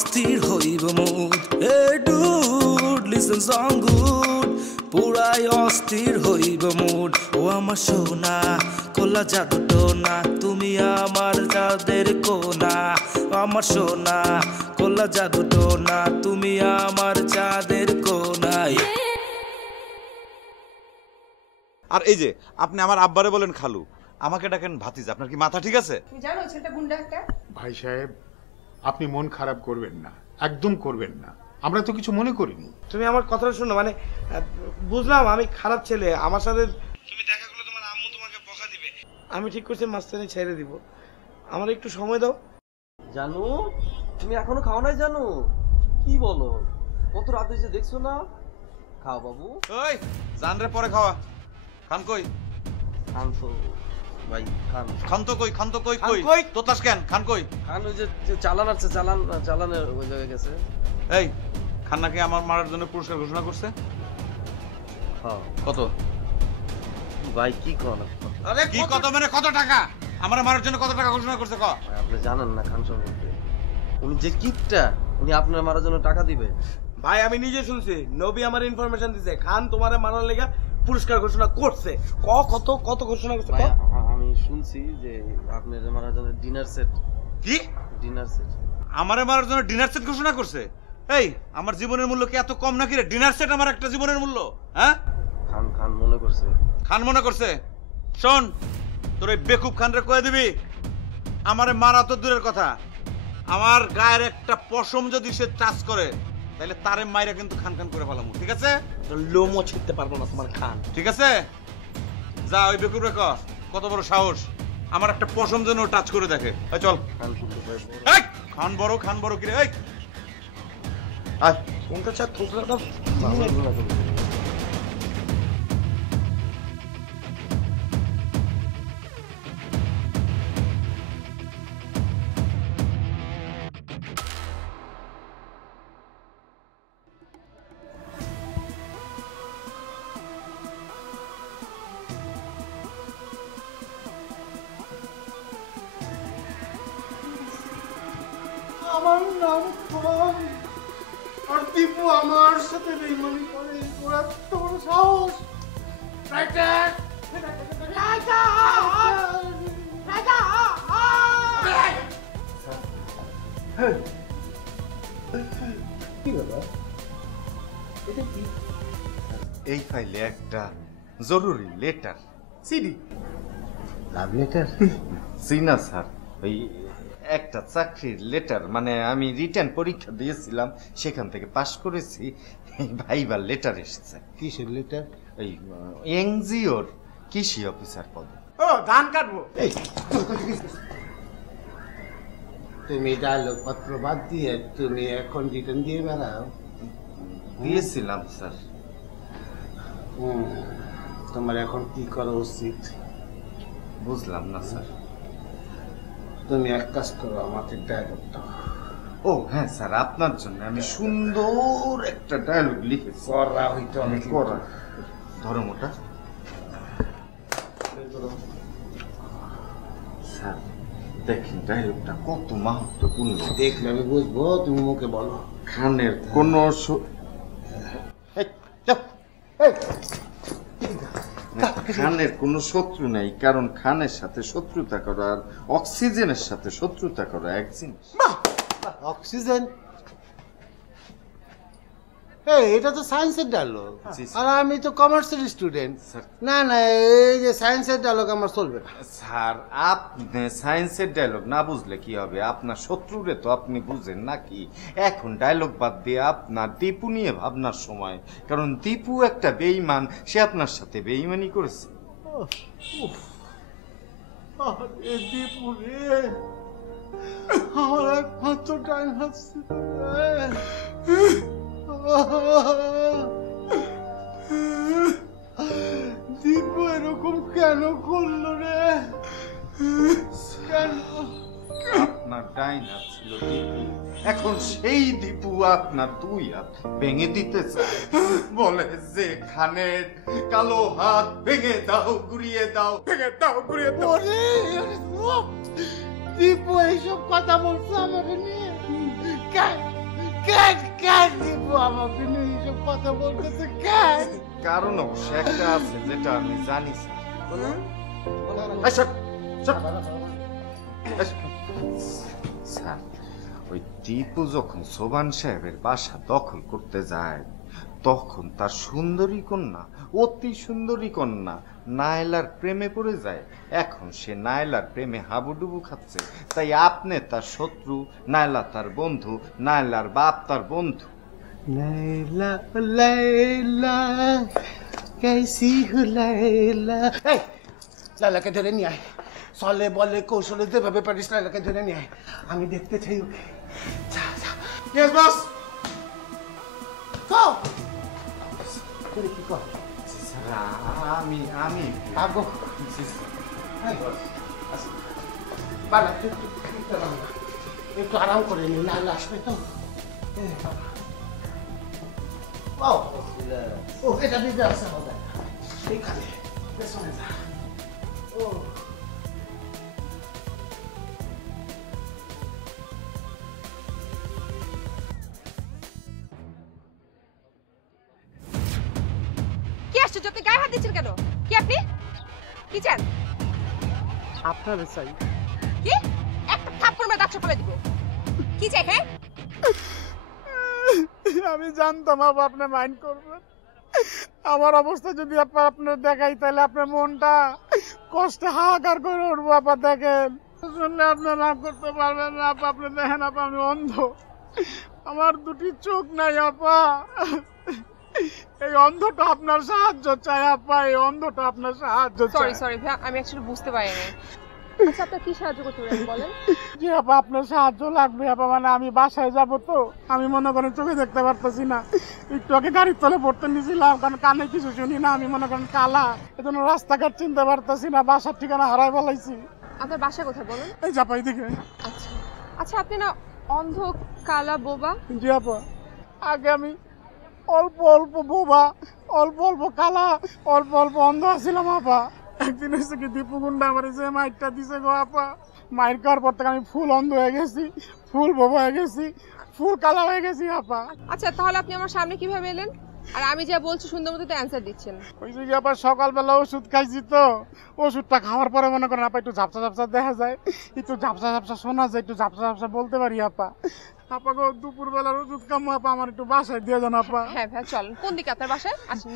অস্থির হইব মুড এ dude listen song good পুরাই অস্থির হইব মুড ও আমার সোনা কোলা জাদু টোনা তুমি আমার যাদের কোনা আমার সোনা কোলা জাদু টোনা তুমি আমার চাঁদের কোনায়। আর এই যে আপনি আমার আব্বারে বলেন খালু, আমাকে ডাকেন ভাতিজা, আপনার কি মাথা ঠিক আছে? তুমি জানো ছেলেটা গুন্ডা একটা। ভাই সাহেব, আপনি মন খারাপ করবেন না, একদম করবেন না, আমরা তো কিছু মনে করিনি। তুমি আমার কথাটা শোনো, মানে বুঝলাম আমি খারাপ ছেলে, আমার সাথে তুমি দেখা করলে তোমার আম্মু তোমাকে বকা দিবে, আমি ঠিক করছি মাঝখানে ছেড়ে দিব, আমার একটু সময় দাও। জানু তুমি এখনো খাও নাই? জানু কি বলো, কত রাত হয়েছে দেখছো না? খাও বাবু। ওই জানরে পরে খাওয়া, খান কই? খান তো ভাই, খান। খান তো কই? খান তো কই? কই কই তো তাস কেন? খান কই? খান ওই যে চালান আছে, চালানের ওই জায়গায় গেছে। এই খান নাকি আমার মারার জন্য পুরস্কার ঘোষণা করছে? হ্যাঁ। কত? ভাই কি কোন? আরে কি কত মানে কত টাকা? আমার মারার জন্য কত টাকা ঘোষণা করছে ক? আপনি জানেন না খান সম্পর্কে, উনি যে কিপটা, উনি আপনার মারার জন্য টাকা দিবে। ভাই আমি নিজে শুনছি, নবী আমার ইনফরমেশন দিছে, খান তোমারে মারার লেগা পুরস্কার ঘোষণা করছে। কত কত ঘোষণা করছে? আমি শুনছি যে আপনার মারার জন্য ডিনার সেট। কি ডিনার সেট? আমারে মারার জন্য ডিনার সেট ঘোষণা করছে? এই আমার জীবনের মূল্য কি এত কম নাকি রে? ডিনার সেট আমার একটা জীবনের মূল্য? হ্যাঁ খান মনে করছে। খান মনে করছে? শোন, তোর এই বেকুব খানরে কয়ে দিবি, আমারে মারা তো দূরের কথা, আমার গায়ের একটা পশম যদি সে টাচ করে তাহলে তারে মাইরা কিন্তু খান খান করে ফেলামু, ঠিক আছে? লোমও ছিঁড়তে পারবো না তোমার খান, ঠিক আছে? যা ওই বেকুব রে কত বড় সাহস, আমার একটা পশম যেন টাচ করে দেখে। এই চল। এই খান বড় কিরে? এই আয় কোনটা চা থোকরাটা আমার নাম খান, আর দীপু আমার সাথে বেইমানি করে, ওরা তোর সাহস। কি ব্যাপার, এটা কি? এই ফাইলে একটা জরুরি লেটার। সিডি? Love letter? জি না স্যার, ওই একটা চাকরির লেটার, মানে আমি রিটেন পরীক্ষা দিয়েছিলাম, সেখান থেকে পাশ করেছি, ভাইবার লেটার এসেছে। কিসের লেটার? ওই এনজিওর কৃষি অফিসার পদে। ও ধান কাটবো। তুমি ডায়লগ পত্র বাদ দিয়ে তুমি এখন রিটার্ন দিয়ে বেড়াও? দিয়েছিলাম স্যার। তোমার এখন কি করা উচিত? বুঝলাম না স্যার। তুমি এক কাজ করো, আমাকে ডায়লগ দাও। ও হ্যাঁ স্যার, আপনার জন্য আমি সুন্দর একটা ডায়লগ লিখেছি। করা হইতো আমি করা ধরো মোটা। স্যার দেখেন ডায়লগটা কত মাহাত্ম্যপূর্ণ। দেখলে আমি বুঝবো, তুমি মুখে বলো। খানের কোন খানের কোনো শত্রু নেই, কারণ খানের সাথে শত্রুতা করা আর অক্সিজেনের সাথে শত্রুতা করা এক জিনিস। অক্সিজেন? এটা তো সায়েন্সের ডায়লগ, আর আমি তো কমার্সের স্টুডেন্ট। না না, এই যে সায়েন্সের ডায়লগ আমার চলবে না। স্যার আপনি সায়েন্সের ডায়লগ না বুঝলে কি হবে? আপনার শত্রুরে তো আপনি বুঝেন নাকি? এখন ডায়লগ বাদ দিয়ে আপনার দীপু নিয়ে ভাবনার সময়, কারণ দীপু একটা বেঈমান, সে আপনার সাথে বেঈমানি করেছে। দীপু রে, আমার একমাত্র টাইম হচ্ছে। দীপু এরকম কেন করলো রে? কেন? আপনার ডাইন হাত ছিল দীপু, এখন সেই দীপু আপনার দুই হাত ভেঙে দিতে চায়, বলে যে খানের কালো হাত ভেঙে দাও, ঘুরিয়ে দাও, ভেঙে দাও, ঘুরিয়ে দাও। দীপু এইসব কথা বলছে আমাকে নিয়ে? কেন কেন কেন দীপু আমাকে নিয়ে এইসব কথা বলতেছে কেন? কারণ অবশ্য একটা আছে যেটা আমি জানি স্যার। ওই দীপু যখন সোবান সাহেবের বাসা দখল করতে যায় তখন তার সুন্দরী কন্যা, অতি সুন্দরী কন্যা নায়লার প্রেমে পড়ে যায়। এখন সে নায়লার প্রেমে হাবুডুবু খাচ্ছে। তাই আপনি তার শত্রু, নায়লা তার বন্ধু, নায়লার বাপ তার বন্ধু। লাইলা লাইলা कैसी हो लाइला এই লাইলাকে ধরে নিয়ে আয় চলে বলে কৌশলে যেভাবে পারিস লাইলাকে ধরে নিয়ে আয় আমি দেখতে চাই ওকে যা যা ইয়েস বস কও তুই কি কর আমি আগো বালা তুই একটু আরাম করে নি লাইলা আসবে তো ও এটা দিতে আসছে হবে এইখানে পেছনে যা ও কি আশ্চর্য, আপনি গায়ে হাত দিচ্ছেন কেন? কি আপনি কি চান? আপনারে চাই। কি একটা থাপ্পড় মেরে দাঁত ফেলে দিব। কি চাই? হ্যাঁ আমি জানতাম আপা আপনি মাইন্ড করবেন। আমার অবস্থা যদি আপনার দেখাই তাহলে আপনার মনটা কষ্টে হাহাকার করে উঠবো। আপা দেখেন, শুনলে আপনি রাগ করতে পারবেন না। আপা আপনি দেখেন, আপা আমি অন্ধ, আমার দুটি চোখ নাই আপা। এই অন্ধটা আপনার সাহায্য চাই আপা, এই অন্ধটা আপনার সাহায্য চাই। সরি ভাই, আমি অ্যাকচুয়ালি বুঝতে পারিনি। আচ্ছা আপনার কি সাহায্য করতে পারেন বলেন? জি আপা, আপনার সাহায্য লাগবে আপা। মানে আমি বাসায় যাব তো, আমি মনে করেন চোখে দেখতে পারতেছি না। একটু আগে গাড়ির তলে পড়তে নিয়েছিলাম, কারণ কানে কিছু শুনি না। আমি মনে করেন কালা, এজন্য রাস্তাঘাট চিনতে পারতেছি না, বাসার ঠিকানা হারাই ফেলাইছি। আপনার বাসা কোথায় বলেন? এই চাপাই দিকে। আচ্ছা আচ্ছা, আপনি না অন্ধ, কালা, বোবা? জি আপা, আগে আমি অল্প অল্প বোবা, অল্প অল্প কালা, অল্প অল্প অন্ধ আছিলাম আপা। একদিন হয়েছে কি, দীপু গুন্ডা আমার যে মাইরটা দিছে গো আপা, মাইর খাওয়ার পর থেকে আমি ফুল অন্ধ হয়ে গেছি, ফুল বোবা হয়ে গেছি, ফুল কালা হয়ে গেছি আপা। আচ্ছা তাহলে আপনি আমার সামনে কিভাবে এলেন? আর আমি যা বলছি সুন্দর মতো তো অ্যান্সার দিচ্ছেন। ওই যে আপা সকালবেলা ওষুধ খাইছি তো, ওষুধটা খাওয়ার পরে মনে করেন আপা একটু ঝাপসা ঝাপসা দেখা যায়, একটু ঝাপসা ঝাপসা শোনা যায়, একটু ঝাপসা ঝাপসা বলতে পারি আপা। আপা গো, দুপুর বেলার ওষুধ খামো আপা, আমার একটু বাসায় দিয়ে যান আপা। হ্যাঁ ভাই চলেন, কোন দিকে আপনার বাসায়? আসেন।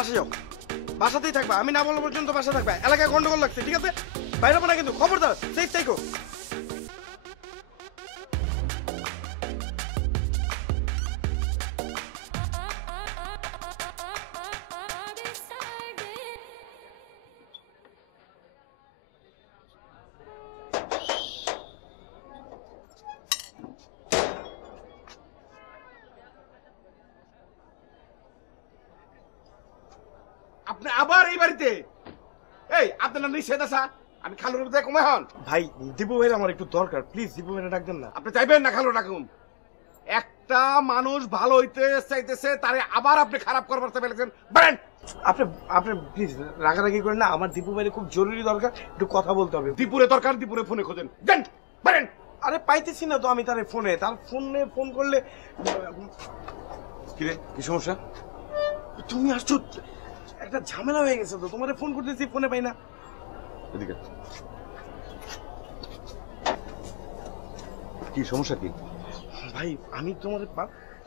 বাসা যাও, বাসাতেই থাকবা, আমি না বলা পর্যন্ত বাসা থাকবা। এলাকায় গন্ডগোল লাগছে, ঠিক আছে? বাইরে না কিন্তু, খবরদার, সেফ থাকো। আপনি আবার এই বাড়িতে? এই আপনার নিষেধ আছে, আমি খালুর উপরে কমে হন। ভাই, দীপু ভাইয়ের আমার একটু দরকার, প্লিজ দীপু ভাইয়ের ডাকবেন না। আপনি চাইবেন না খালু ডাকুন? একটা মানুষ ভালো হইতে চাইতেছে, তারে আবার আপনি খারাপ করবার চাইছেন। বলেন আপনি আপনি প্লিজ রাগারাগি করেন না, আমার দীপু ভাইয়ের খুব জরুরি দরকার, একটু কথা বলতে হবে। দীপুরে দরকার, দীপুরে ফোনে খোঁজেন। দেন বলেন। আরে পাইতেছি না তো আমি তার ফোনে, তার ফোনে ফোন করলে। কিরে, কি সমস্যা? তুমি আসছো, একটা ঝামেলা হয়ে গেছে তো, তোমারে ফোন করতেছি, ফোনে পাই না। এদিকে কি সমস্যা কি? ভাই আমি তোমার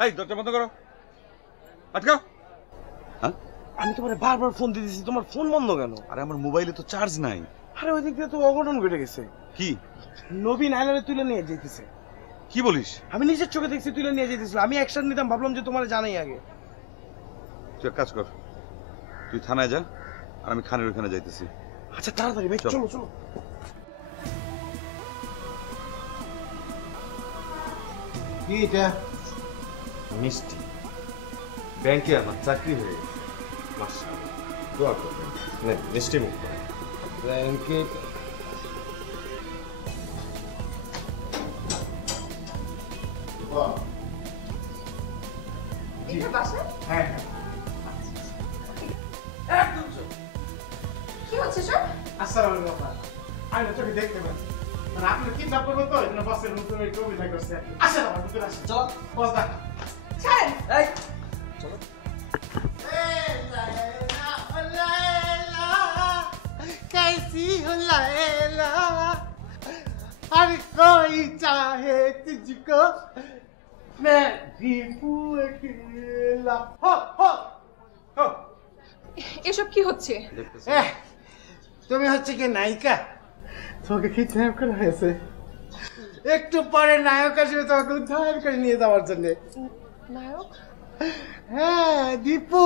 এই দরজা বন্ধ করো, আটকাও। হ্যাঁ, আমি তোমার বারবার ফোন দিতেছি, তোমার ফোন বন্ধ কেন? আরে আমার মোবাইলে তো চার্জ নাই। আরে ওই দিক দিয়ে তো অঘটন ঘটে গেছে। কি? নবীন আইলারে তুলে নিয়ে যেতেছে। কি বলিস? আমি নিজের চোখে দেখছি তুলে নিয়ে যেতেছিল। আমি অ্যাকশন নিতাম, ভাবলাম যে তোমার জানাই আগে। তুই এক কাজ কর, তুই থানায় যা, আর আমি খানের ওখানে যাইতেছি। আচ্ছা তাড়াতাড়ি ভাই, চলো। চলো চলো। কি এটা? মিষ্টি। ব্যাংকে আমার চাকরি হয়ে গেছে। মাশাআল্লাহ, দোয়া করবেন। নে, মিষ্টি মুখ করে। ব্যাংকে এটা বাসা? হ্যাঁ একদম চলো। কি হচ্ছে সব? আসসালামু আলাইকুম। আমি না চোখে দেখতে পাচ্ছি, মানে আপনি কি চাপ করবেন তো, এই জন্য বাসের নতুন একটু অভিনয় করছে। আসেন আমার ভিতরে আসেন। চলো বস দেখা। ছাড়েন। এই कैसी हो लैला हर कोई चाहे तुझको मैं दीपू अकेला हो हो हो এসব কি হচ্ছে? তুমি হচ্ছে কি নায়িকা? তোমাকে কিডন্যাপ করা হয়েছে, একটু পরে নায়ক আসবে তোমাকে উদ্ধার করে নিয়ে যাওয়ার জন্য। নায়ক? হ্যাঁ দীপু,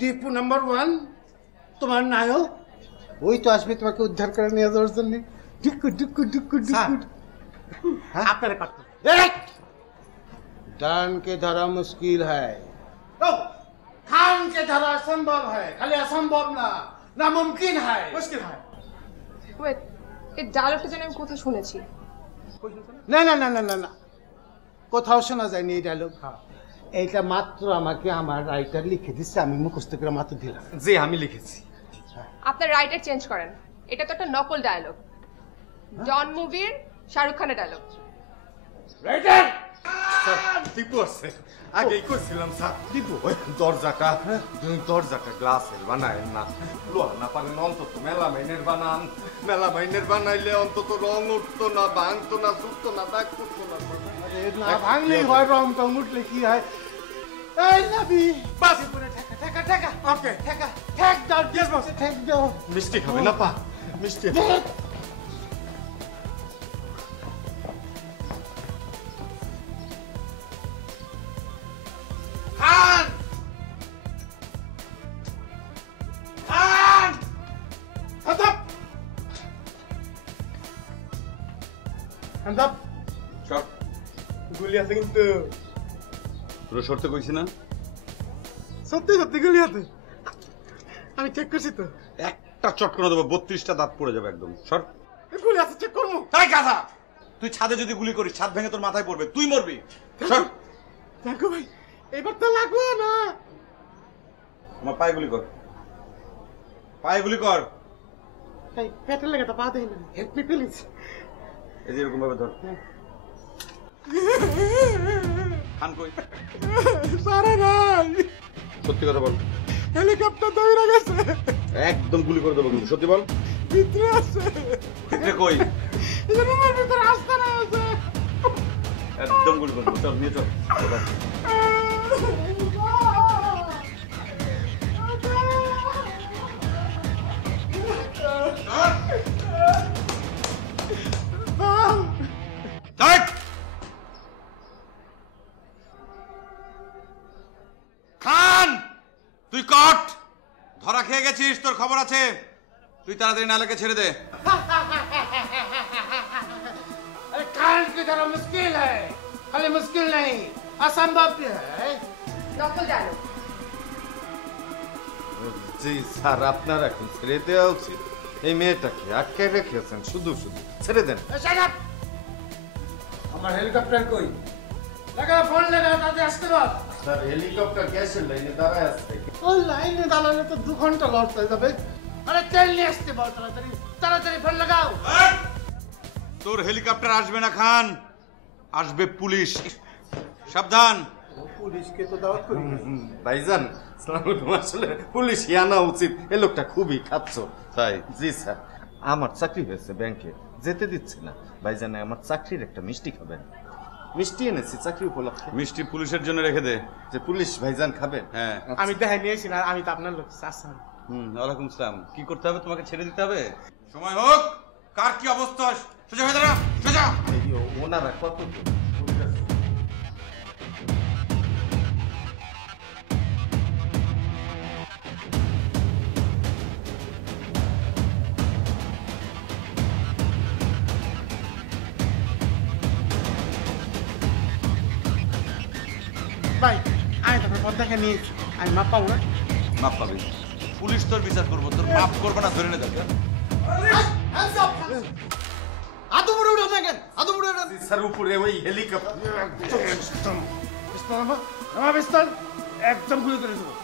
দীপু নাম্বার 1 তোমার নায়ক, ওই তো আসবে তোমাকে উদ্ধার করে নিয়ে যাওয়ার জন্য। ডুকু ডুকু ডুকু ডুকু। আপনারে কাটতে डान के धरा मुश्किल है, खान के धरा असंभव है, खाली असंभव ना नामुमकिन है, मुश्किल है। ওয়েট, এই ডায়লগটা যেন আমি কোথায় শুনেছি। না না না না না না, কোথাও শোনা যায়নি এই ডায়লগ। এইটা মাত্র আমাকে আমার রাইটার লিখে দিচ্ছে, আমি মুখস্থ করে মাত্র দিলাম। জি, আমি লিখেছি। আপনার রাইটার চেঞ্জ করেন, এটা তো একটা নকল ডায়লগ। ডন মুভির শাহরুখ খানের ডায়লগ। রাইটার স্যার, দীপু আসছে। আগেই কইছিলাম স্যার, দীপু ওই দরজাটা গ্লাসের বানায় না, লোহা না পারেন, অন্তত মেলামাইনের বানান। মেলামাইনের বানাইলে অন্তত রং উঠতো না, ভাঙতো না, ছুটতো না, দাগ করতো না। আরে না ভাঙলেই হয়, রং টং উঠলে কি হয়? এই নবী বাস পুরো ঠেকা ঠেকা ঠেকা। ওকে ঠেকা ঠেক দাও। ইয়েস বস, ঠেক দাও। মিষ্টি খাবে না পা? মিষ্টি খান খান খতম হ্যান্ড আপ। সর, গুলি আছে কিন্তু, তোর সরতে কইছি না? সত্যি সত্যি গুলি আছে, আমি চেক করছি তো। একটা চটকনা দেবো, 32টা দাঁত পড়ে যাবে একদম। সর। গুলি আছে, চেক করবো। তাই গাধা, তুই ছাদে যদি গুলি করিস, ছাদ ভেঙে তোর মাথায় পড়বে, তুই মরবি। সর। দেখো ভাই, এবার তো লাগবে না। আমার পায়ে গুলি কর, পায়ে গুলি কর। এই পেটের লেগে তো পা দেই না, হেল্প মি প্লিজ। এই যে এরকম ভাবে ধর। খান কই? সারা নাই, সত্যি কথা বল। হেলিকপ্টার দৌড়ে গেছে, একদম গুলি করে দেবো কিন্তু, সত্যি বল। ভিতরে আছে। ভিতরে কই? এই যে রুমের ভিতরে আস্তানা আছে। একদম গুলি করবো, চল নিয়ে চল। খান, তুই কট, ধরা খেয়ে গেছিস, তোর খবর আছে। তুই তাড়াতাড়ি নালাকে ছেড়ে দে। अरे कान की तरह मुश्किल है, खाली मुश्किल नहीं असंभव भी है। নকল ডায়লগ। জি স্যার, আপনার এখন ছেড়ে দেওয়া উচিত। এই মেয়েটাকে আটকে রেখেছেন শুধু শুধু, ছেড়ে দেন। Shut up. हमारा हेलीकॉप्टर कोई लगा, फोन लगा, ताते আসতে বল। স্যার, হেলিকপ্টার গ্যাসের লাইনে দাঁড়ায় আছে। ওই লাইনে দাঁড়ালে তো 2 ঘন্টা লস হয়ে যাবে। আরে তেল নিয়ে আসতে বল, তাড়াতাড়ি তাড়াতাড়ি ফোন লাগাও। তোর হেলিকপ্টার আসবে না খান, আসবে পুলিশ। সাবধান। পুলিশকে তো দাওয়াত করি। ভাইজান, সালাম আলাইকুম। আসলে পুলিশ আনা উচিত, এ লোকটা খুবই খাচ্ছ। তাই? জি স্যার, আমার চাকরি হয়েছে ব্যাংকে, যেতে দিচ্ছে না। ভাইজান, আমার চাকরির একটা মিষ্টি খাবেন? মিষ্টি এনেছি চাকরি উপলক্ষে। মিষ্টি পুলিশের জন্য রেখে দে। যে পুলিশ ভাইজান খাবেন? হ্যাঁ। আমি দেখাই নিয়েছি না, আমি তো আপনার লোক। আসসালাম। ওয়ালাইকুম সালাম। কি করতে হবে? তোমাকে ছেড়ে দিতে হবে? সময় হোক। কার কি অবস্থা? সোজা হয়ে দাঁড়া, সোজা। ওনারা কত ভাই আমি তোমার পথ দেখা নিয়েছি, আমি মাপ পাবো না? মাপ পাবি? পুলিশ তোর বিচার করবো, তোর মাপ করবে না, ধরে নে যাবে। স্যার উপরে ওই হেলিকপ্টার। আমার পিস্তল একদম গুলি করে দেবো।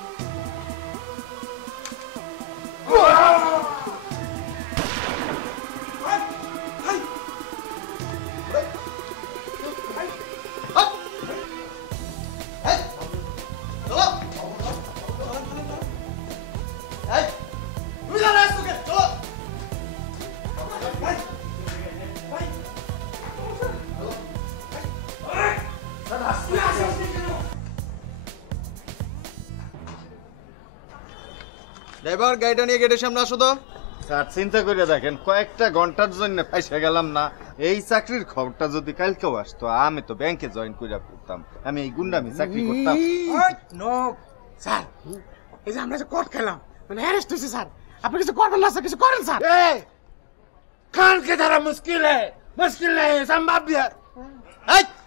ড্রাইভার গাড়িটা নিয়ে গেটের সামনে আসো তো। স্যার চিন্তা করে দেখেন, কয়েকটা ঘন্টার জন্য ফাইসা গেলাম না। এই চাকরির খবরটা যদি কালকেও আসতো, আমি তো ব্যাংকে জয়েন করে পড়তাম। আমি এই গুন্ডামি চাকরি করতাম। স্যার এই যে আমরা যে কোর্ট খেলাম, মানে অ্যারেস্ট হয়েছে স্যার, আপনি কিছু করবেন না স্যার? কিছু করেন স্যার। खान के धरा मुश्किल है संभव भी है।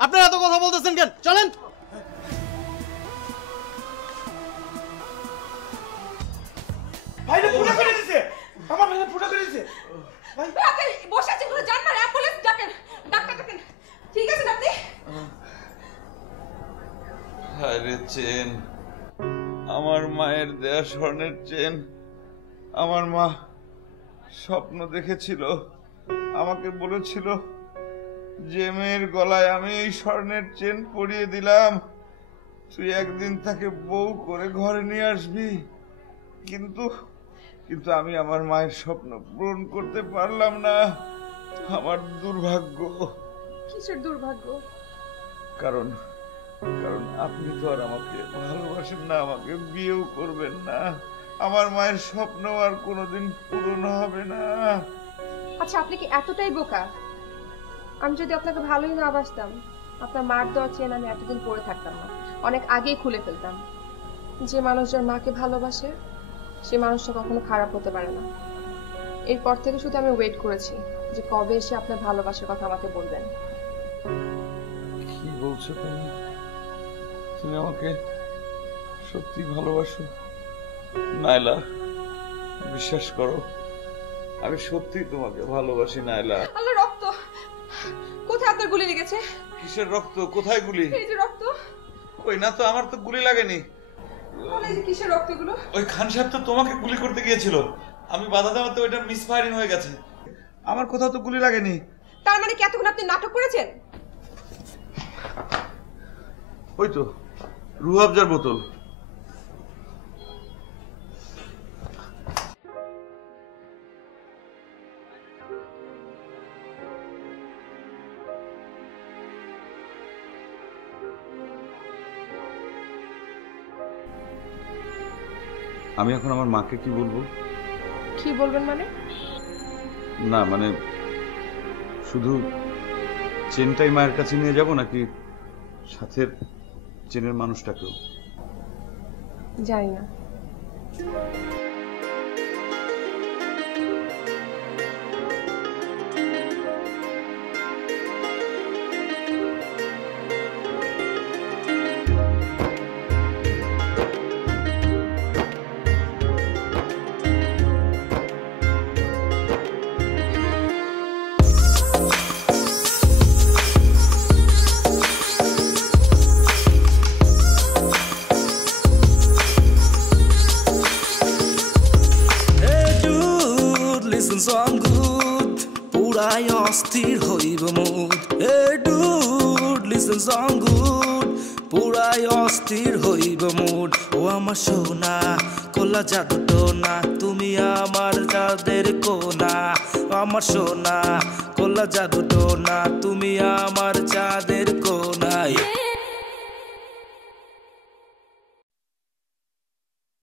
আপনারা এত কথা বলতেছেন কেন? চলেন। ভাইরে পুরো করে দিয়েছে, আমার ভাইরে পুরো করে দিয়েছে। ভাই আপনি বসে আছেন, কোনো জান না, অ্যাম্বুলেন্স ডাকেন, ডাক্তার ডাকেন। ঠিক আছে আপনি? আরে চেন, আমার মায়ের দেয়া স্বর্ণের চেন। আমার মা স্বপ্ন দেখেছিল, আমাকে বলেছিল যে মেয়ের গলায় আমি এই স্বর্ণের চেন পরিয়ে দিলাম, তুই একদিন তাকে বউ করে ঘরে নিয়ে আসবি। কিন্তু কিন্তু আমি আমার মায়ের স্বপ্ন পূরণ করতে পারলাম না। আমার দুর্ভাগ্য। কিসের দুর্ভাগ্য? কারণ কারণ আপনি তো আর আমাকে ভালোবাসেন না, আমাকে বিয়েও করবেন না। আমার মায়ের স্বপ্ন আর কোনোদিন পূরণ হবে না। আচ্ছা আপনি কি এতটাই বোকা? আমি যদি আপনাকে ভালোই না বাসতাম, আপনার মার দেওয়া চেন আমি এতদিন পরে থাকতাম না, অনেক আগেই খুলে ফেলতাম। যে মানুষ যার মাকে ভালোবাসে, সে মানুষটা কখনো খারাপ হতে পারে না। এরপর থেকে শুধু আমি ওয়েট করেছি যে কবে এসে আপনার ভালোবাসার কথা আমাকে বলবেন। কি বলছো তুমি? তুমি আমাকে সত্যি ভালোবাসো? নাইলা, বিশ্বাস করো, আমি সত্যি তোমাকে ভালোবাসি নাইলা। আল্লাহ, রক্ত কোথায়? আপনার গুলি লেগেছে? কিসের রক্ত? কোথায় গুলি? এই যে রক্ত। কই না তো, আমার তো গুলি লাগেনি। এই যে কিসের রক্ত এগুলো? ওই খান সাহেব তো তোমাকে গুলি করতে গিয়েছিল, আমি বাধা দেওয়াতে ওইটা মিসফায়ারিং হয়ে গেছে। আমার কোথাও তো গুলি লাগেনি। তার মানে কি এতক্ষণ আপনি নাটক করেছেন? ওই তো রুহাবজার বোতল। আমি এখন আমার মাকে কি বলবো? কি বলবেন মানে? না মানে শুধু চেনটাই মায়ের কাছে নিয়ে যাব নাকি সাথে চেনের মানুষটাকেও? জানি না। song good পুরাই অস্থির হইব মুড এ ডুড লিসেন সং গুড পুরাই অস্থির হইব মুড ও আমার সোনা কোলা জাদু টোনা তুমি আমার যাদের কোনা আমার সোনা কোলা জাদু টোনা তুমি